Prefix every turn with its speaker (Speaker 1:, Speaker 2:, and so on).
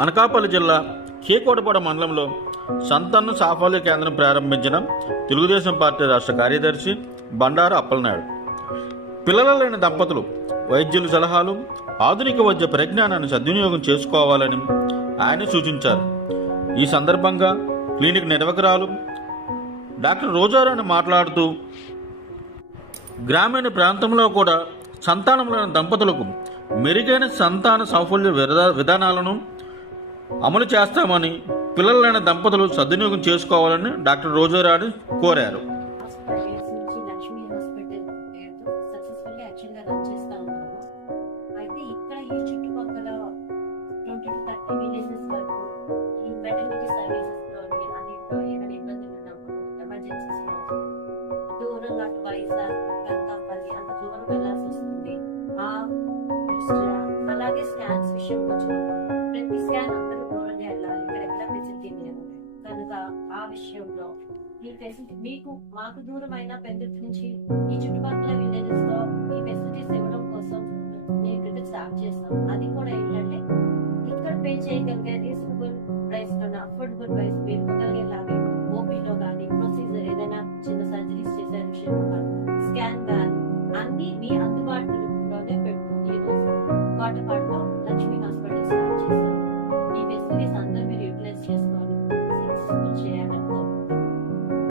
Speaker 1: అనకాపల్లి జిల్లా కేకోటపాడ మండలంలో సంతాన సాఫల్య కేంద్రం ప్రారంభించిన తెలుగుదేశం పార్టీ రాష్ట్ర కార్యదర్శి బండారు అప్పలనాయుడు. పిల్లల లేని దంపతులు వైద్యుల సలహాలు ఆధునిక వైద్య పరిజ్ఞానాన్ని సద్వినియోగం చేసుకోవాలని ఆయన సూచించారు. ఈ సందర్భంగా క్లినిక్ నిర్వాహకురాలు డాక్టర్ రోజారాణి మాట్లాడుతూ గ్రామీణ ప్రాంతంలో కూడా సంతానం లేని దంపతులకు మెరుగైన సంతాన సాఫల్య విధా- విధానాలను అమలు చేస్తామని పిల్లలైన దంపతులు సద్వినియోగం చేసుకోవాలని డాక్టర్ రోజారాణి కోరారు.
Speaker 2: హాస్పిటల్ అయితే ఇక్కడ ఈ చుట్టుపక్కల ఈ సర్వీసెస్ ఆ అలాగే స్కాన్స్ విషయం వచ్చినప్పుడు ప్రతి స్కాన్ విషయంలో. మీ ఫెసిలిటీ మీకు మాకు దూరమైన పెద్ద నుంచి ఈ చుట్టుపక్కల విలేజెస్లో ఈ ఫెసిలిటీస్ ఇవ్వడం కోసం నేను క్రితం స్టార్ట్ చేస్తాం అది కూడా ఏంటంటే ఇక్కడ పే చేయగలిగే రీజనబుల్ ప్రైస్లో అఫోర్డబుల్ ప్రైస్ మీరు పొందగలిగేలాగే ఓపీలో కానీ ప్రొసీజర్ ఏదైనా చిన్న సర్జరీస్ చేసే విషయంలో కానీ స్కాన్ కానీ అన్ని మీ అందుబాటులోనే పెట్టుకుంది ఈరోజు కోటపాడులో లక్ష్మీ హాస్పిటల్ స్టార్ట్ చేశారు ఈ ఫెసిలిటీస్ అందరూ మీరు యూటిలైజ్ చేసుకోవాలి. చేయాలి.